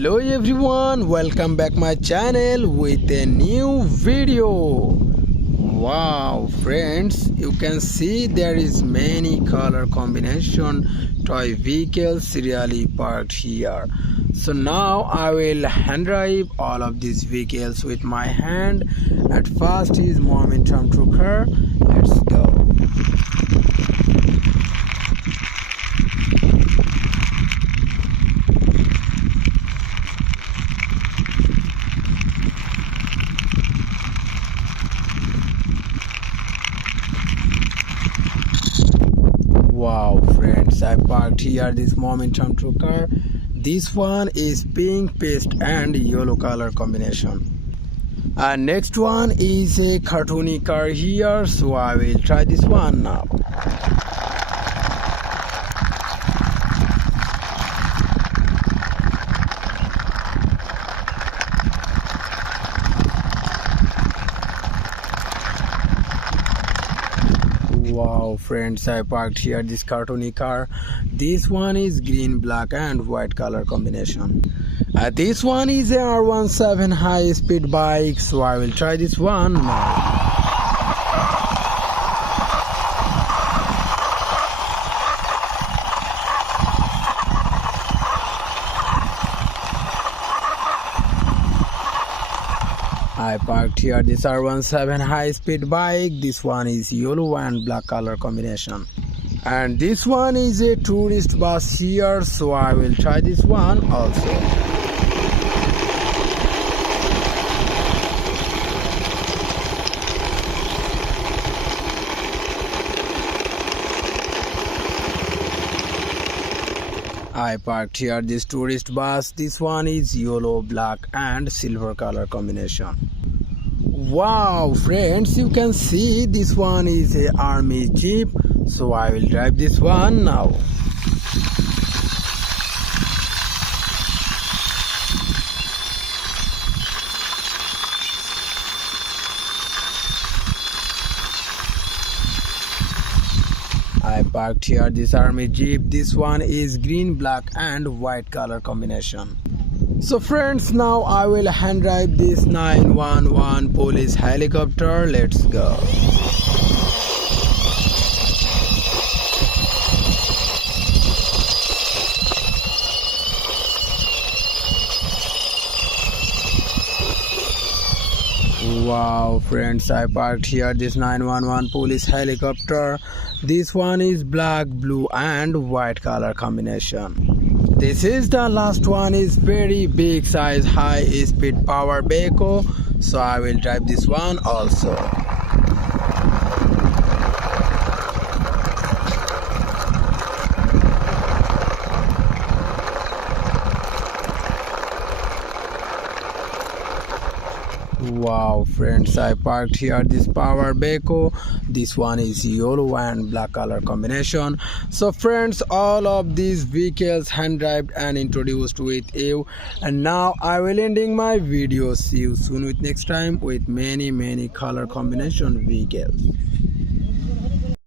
Hello everyone, welcome back my channel with a new video. Wow friends, you can see there is many color combination toy vehicles serially parked here. So now I will hand drive all of these vehicles with my hand. At first is Mobil Truk Car. Let's go. Wow friends, I parked here this Mobil Truk Car. This one is pink paste and yellow color combination. And next one is a cartoon car here, so I will try this one now. Wow friends, I parked here this cartoon car. This one is green, black and white color combination. This one is a R17 high speed bike, so I will try this one now. I parked here this R17 high speed bike. This one is yellow and black color combination. And this one is a tourist bus here, so I will try this one also. I parked here this tourist bus. This one is yellow, black and silver color combination. Wow friends, you can see this one is a army jeep, so I will drive this one now. I parked here this army jeep. This one is green, black and white color combination. So friends, now I will hand drive this 911 police helicopter. Let's go. Wow friends, I parked here this 911 police helicopter. This one is black, blue and white color combination. This is the last one, is very big size high speed power vehicle, so I will drive this one also. Wow friends, I parked here this power vehicle. This one is yellow and black color combination. So friends, all of these vehicles hand driven and introduced with you, and now I will ending my video. See you soon with next time with many color combination vehicles.